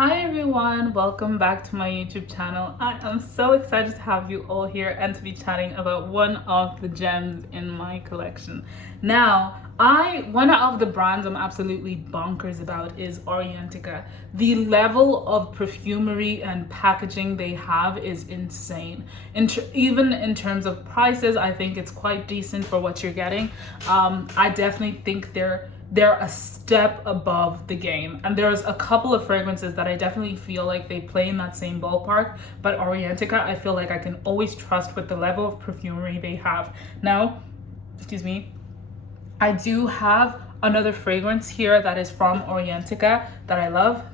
Hi everyone, welcome back to my YouTube channel. I am so excited to have you all here and to be chatting about one of the gems in my collection. Now, one of the brands I'm absolutely bonkers about is Orientica. The level of perfumery and packaging they have is insane. Even in terms of prices, I think it's quite decent for what you're getting. I definitely think they're a step above the game, and there's a couple of fragrances that I definitely feel like they play in that same ballpark, but Orientica I feel like I can always trust with the level of perfumery they have. Now, excuse me, I do have another fragrance here that is from Orientica that I love,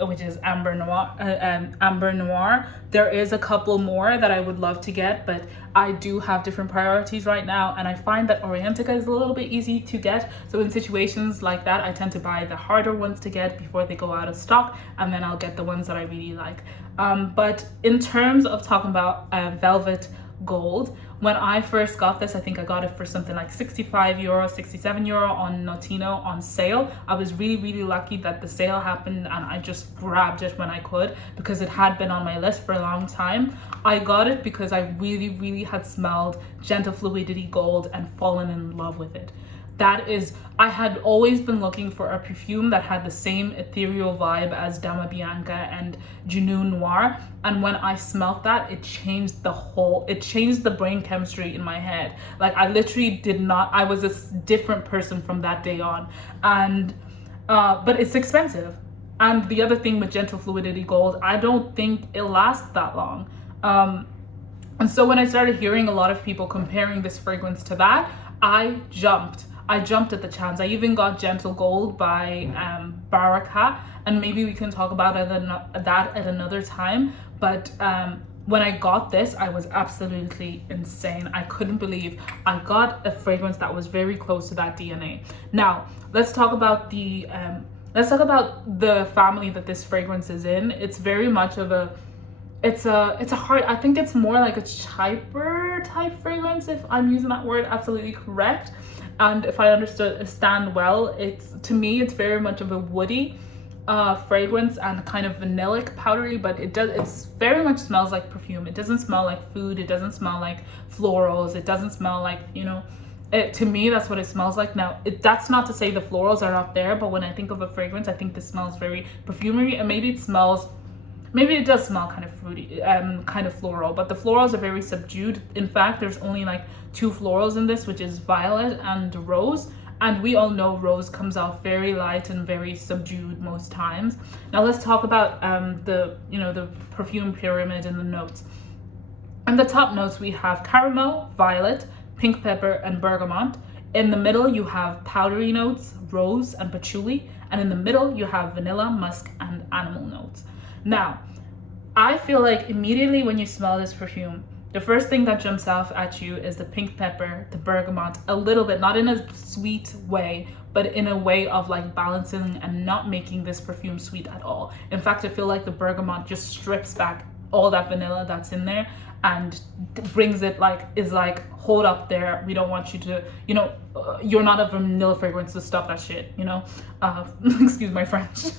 which is Amber Noir. There is a couple more that I would love to get, but I do have different priorities right now, and I find that Orientica is a little bit easy to get. So in situations like that, I tend to buy the harder ones to get before they go out of stock, and then I'll get the ones that I really like. But in terms of talking about Velvet Gold, when I first got this, I think I got it for something like €65, €67 on Notino on sale. I was really lucky that the sale happened and I just grabbed it when I could, because it had been on my list for a long time. I got it because I really had smelled Gentle Fluidity Gold and fallen in love with it. I had always been looking for a perfume that had the same ethereal vibe as Dama Bianca and Junoon Noir, and when I smelt that, it changed the brain chemistry in my head. Like, I literally I was a different person from that day on. And but it's expensive. And the other thing with Gentle Fluidity Gold, I don't think it lasts that long. And so when I started hearing a lot of people comparing this fragrance to that, I jumped at the chance. I even got Gentle Gold by Baraka, and maybe we can talk about that at another time. But when I got this, I was absolutely insane. I couldn't believe I got a fragrance that was very close to that DNA. Now, let's talk about the family that this fragrance is in. It's very much of a I think it's more like a chyper type fragrance, if I'm using that word absolutely correct. And if I understand well, to me it's very much of a woody fragrance and kind of vanillic powdery, but it's very much smells like perfume. It doesn't smell like food, it doesn't smell like florals, it doesn't smell like, to me that's what it smells like. Now, that's not to say the florals are not there, but when I think of a fragrance, I think this smells very perfumery, and maybe it does smell kind of fruity, kind of floral, but the florals are very subdued. In fact, there's only like 2 florals in this, which is violet and rose. And we all know rose comes out very light and very subdued most times. Now let's talk about the perfume pyramid and the notes. In the top notes, we have caramel, violet, pink pepper, and bergamot. In the middle, you have powdery notes, rose and patchouli. And in the middle, you have vanilla, musk, and animal notes. Now, I feel like immediately when you smell this perfume, the first thing that jumps out at you is the pink pepper, the bergamot, a little bit, not in a sweet way, but in a way of like balancing and not making this perfume sweet at all. In fact, I feel like the bergamot just strips back all that vanilla that's in there and brings it hold up there. We don't want you to, you're not a vanilla fragrance, to stop that shit, excuse my French.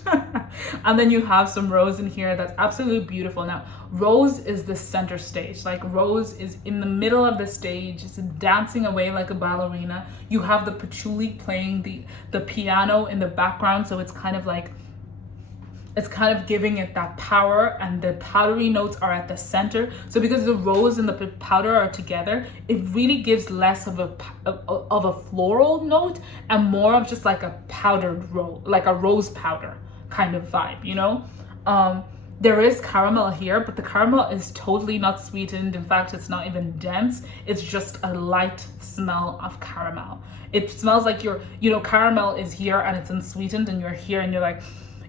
And then you have some rose in here that's absolutely beautiful. Now, rose is the center stage. Like, rose is in the middle of the stage. It's dancing away like a ballerina. You have the patchouli playing the piano in the background, so it's kind of giving it that power, and the powdery notes are at the center. So because the rose and the powder are together, it really gives less of a floral note and more of just like a powdered rose, like a rose powder kind of vibe, There is caramel here, but the caramel is totally not sweetened. In fact, it's not even dense. It's just a light smell of caramel. It smells like caramel is here and it's unsweetened, and you're here and you're like,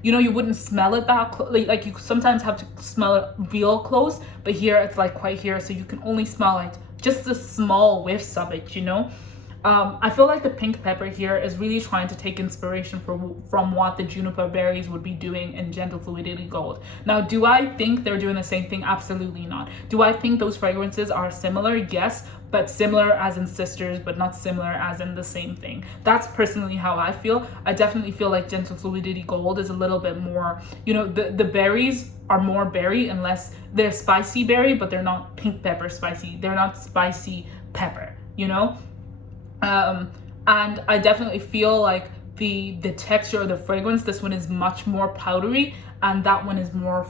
you wouldn't smell it that like you sometimes have to smell it real close, but here it's like quite here, so you can only smell like just the small whiffs of it. I feel like the pink pepper here is really trying to take inspiration from what the juniper berries would be doing in Gentle Fluidity Gold. Now, do I think they're doing the same thing? Absolutely not. Do I think those fragrances are similar? Yes, but similar as in sisters, but not similar as in the same thing. That's personally how I feel. I definitely feel like Gentle Fluidity Gold is a little bit more, you know, the berries are more berry, unless they're spicy berry, but they're not pink pepper spicy. They're not spicy pepper, you know? And I definitely feel like the texture of the fragrance, this one is much more powdery, and that one is more,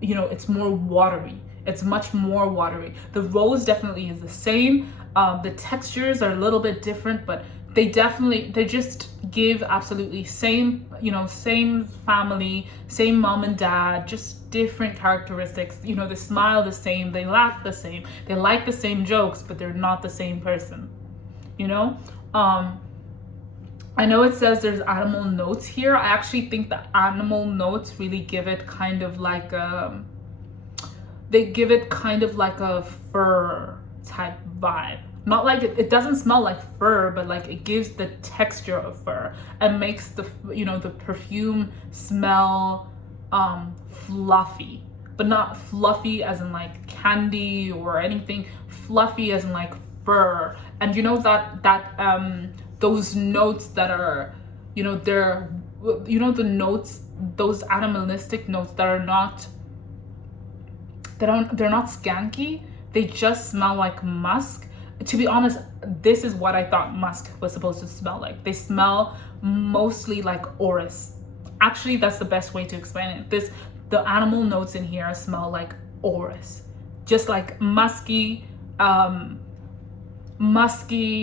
you know, it's more watery. It's much more watery. The rose definitely is the same. The textures are a little bit different, but they just give absolutely same, you know, same family, same mom and dad, just different characteristics. You know, they smile the same, they laugh the same, they like the same jokes, but they're not the same person, you know? I know it says there's animal notes here. I actually think the animal notes really give it kind of like they give it kind of like a fur type vibe. Not like it doesn't smell like fur, but like it gives the texture of fur and makes the, you know, the perfume smell fluffy, but not fluffy as in like candy or anything, fluffy as in like fur. And you know that those notes that are, you know, they're, you know, the notes, those animalistic notes that are not, they're not skanky, they just smell like musk. To be honest, this is what I thought musk was supposed to smell like. They smell mostly like orris. Actually, that's the best way to explain it. The animal notes in here smell like orris, just like musky,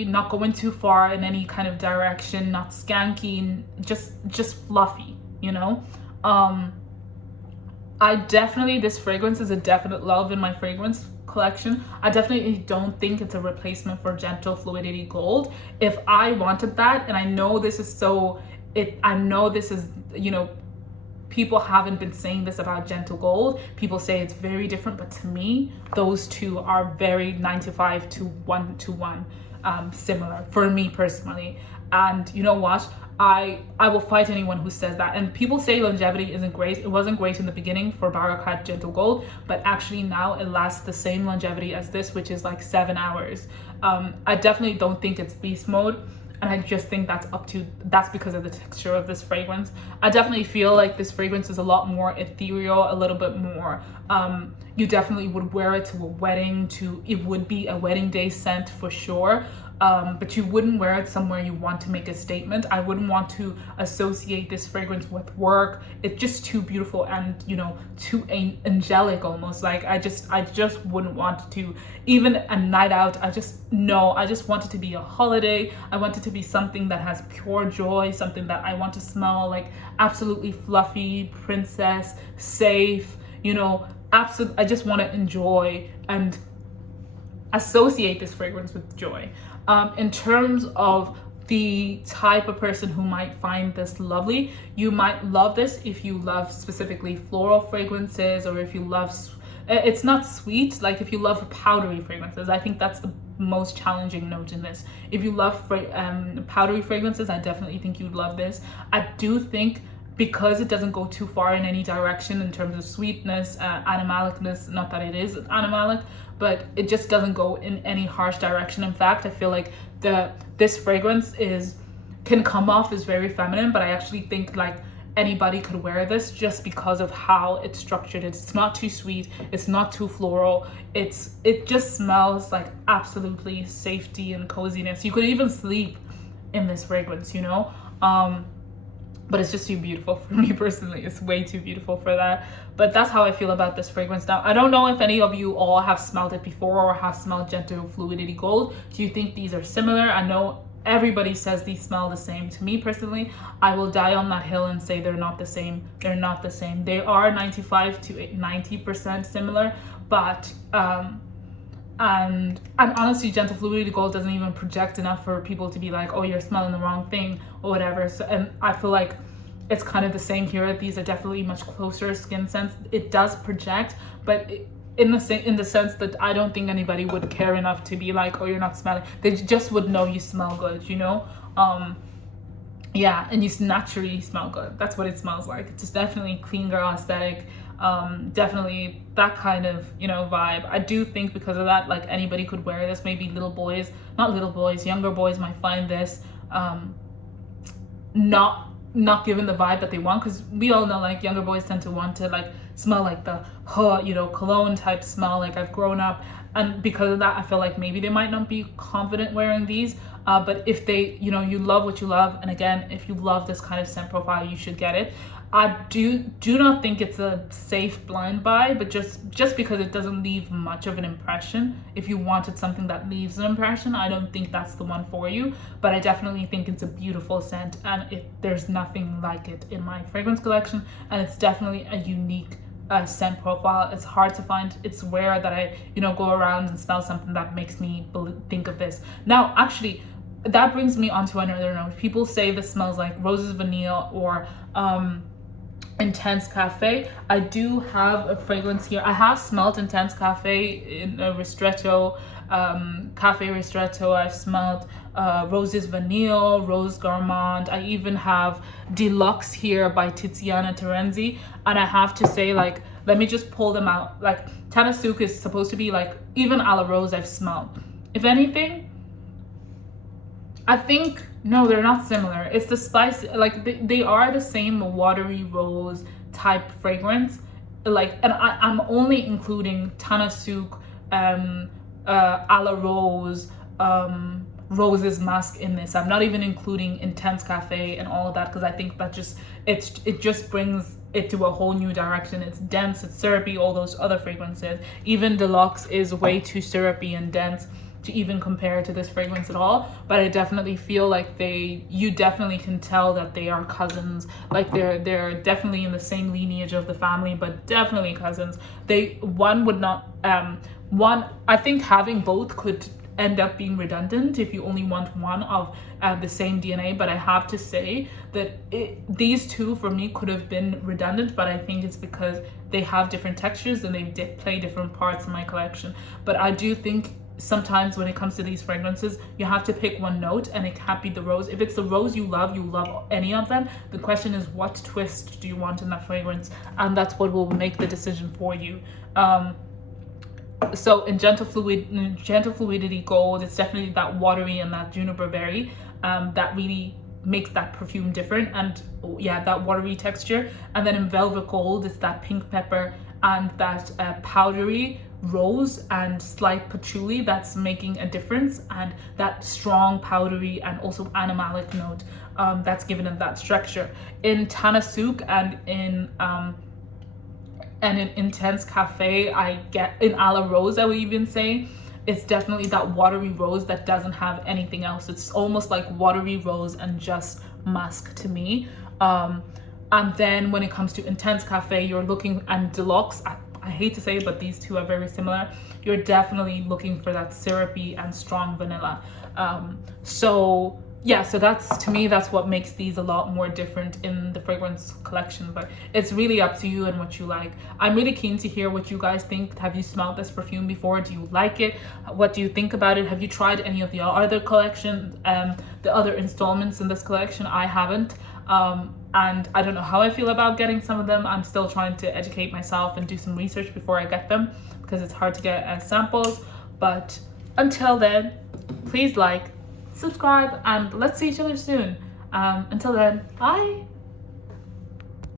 not going too far in any kind of direction, not skanky, just fluffy, you know? This fragrance is a definite love in my fragrance collection. I definitely don't think it's a replacement for Gentle Fluidity Gold. If I wanted that, and I know this is you know, people haven't been saying this about Gentle Gold. People say it's very different, but to me, those two are very 95 to 1 similar for me personally. And you know what? I will fight anyone who says that. And people say longevity isn't great. It wasn't great in the beginning for Barakat Gentle Gold, but actually now it lasts the same longevity as this, which is like 7 hours. I definitely don't think it's beast mode. And I just think that's because of the texture of this fragrance. I definitely feel like this fragrance is a lot more ethereal, a little bit more, you definitely would wear it to a wedding, it would be a wedding day scent for sure. But you wouldn't wear it somewhere you want to make a statement. I wouldn't want to associate this fragrance with work. It's just too beautiful and, you know, too angelic almost. Like I just wouldn't want to, even a night out. I just want it to be a holiday. I want it to be something that has pure joy, something that I want to smell like absolutely fluffy, princess, safe, you know, I just want to enjoy and associate this fragrance with joy. In terms of the type of person who might find this lovely, you might love this if you love specifically floral fragrances, or if you love, it's not sweet, like if you love powdery fragrances. I think that's the most challenging note in this. If you love powdery fragrances, I definitely think you'd love this. I do think, because it doesn't go too far in any direction in terms of sweetness, animalicness, not that it is animalic, but it just doesn't go in any harsh direction. In fact, I feel like this fragrance can come off as very feminine, but I actually think like anybody could wear this just because of how it's structured. It's not too sweet, it's not too floral, it just smells like absolutely safety and coziness. You could even sleep in this fragrance, you know? But it's just too beautiful for me personally. It's way too beautiful for that. But that's how I feel about this fragrance. Now, I don't know if any of you all have smelled it before or have smelled Gentle Fluidity Gold. Do you think these are similar? I know everybody says these smell the same. To me personally, I will die on that hill and say they're not the same. They're not the same. They are 95 to 90% similar, but and honestly, Gentle Fluidity Gold doesn't even project enough for people to be like, oh, you're smelling the wrong thing or whatever. So, and I feel like it's kind of the same here. These are definitely much closer skin scents. It does project, but in the sense that I don't think anybody would care enough to be like, oh, you're not smelling. They just would know you smell good, you know. Yeah, and you naturally smell good. That's what it smells like. It's just definitely clean girl aesthetic. Definitely that kind of, you know, vibe. I do think because of that, like anybody could wear this. Maybe little boys, not little boys, younger boys might find this not given the vibe that they want, because we all know like younger boys tend to want to like smell like the you know, cologne type smell. Like I've grown up, and because of that I feel like maybe they might not be confident wearing these, but if they, you know, you love what you love, and again, if you love this kind of scent profile, you should get it. I do not think it's a safe blind buy, but just because it doesn't leave much of an impression. If you wanted something that leaves an impression, I don't think that's the one for you. But I definitely think it's a beautiful scent, and there's nothing like it in my fragrance collection, and it's definitely a unique scent profile. It's hard to find. It's rare that I, you know, go around and smell something that makes me think of this. Now, actually, that brings me on to another note. People say this smells like roses vanilla or Intense Cafe. I do have a fragrance here. I have smelled Intense Cafe in a Ristretto, Cafe Ristretto. I've smelled Roses Vanille, Rose Gourmand. I even have Deluxe here by Tiziana Terenzi. And I have to say, like, let me just pull them out. Like, Tanasuk is supposed to be like, even a la Rose I've smelled. If anything, I think, no, they're not similar. It's the spice, like they are the same watery rose type fragrance. Like, and I'm only including Tanasuk, a la Rose, Rose's Mask in this. I'm not even including Intense Cafe and all of that, because I think that it just brings it to a whole new direction. It's dense, it's syrupy, all those other fragrances. Even Deluxe is way too syrupy and dense to even compare to this fragrance at all, but I definitely feel like you definitely can tell that they are cousins. Like they're definitely in the same lineage of the family, but definitely cousins. I think having both could end up being redundant if you only want one of the same DNA, but I have to say that these two for me could have been redundant, but I think it's because they have different textures and they play different parts in my collection. But I do think sometimes when it comes to these fragrances, you have to pick one note, and it can't be the rose. If it's the rose you love any of them. The question is, what twist do you want in that fragrance? And that's what will make the decision for you. So in Gentle Fluidity Gold, it's definitely that watery and that juniper berry that really makes that perfume different, and yeah, that watery texture. And then in Velvet Gold, it's that pink pepper and that powdery rose and slight patchouli that's making a difference, and that strong powdery and also animalic note that's given it that structure. In Tanasuk and in Intense Cafe, I get in a la Rose, I would even say, it's definitely that watery rose that doesn't have anything else. It's almost like watery rose and just musk to me. And then when it comes to Intense Cafe, you're looking, and Deluxe, I hate to say it, but these two are very similar. You're definitely looking for that syrupy and strong vanilla. So yeah, so that's, to me, that's what makes these a lot more different in the fragrance collection. But it's really up to you and what you like. I'm really keen to hear what you guys think. Have you smelled this perfume before? Do you like it? What do you think about it? Have you tried any of the other collections, the other installments in this collection? I haven't. And I don't know how I feel about getting some of them. I'm still trying to educate myself and do some research before I get them, because it's hard to get samples. But until then, please like, subscribe, and let's see each other soon. Until then, bye.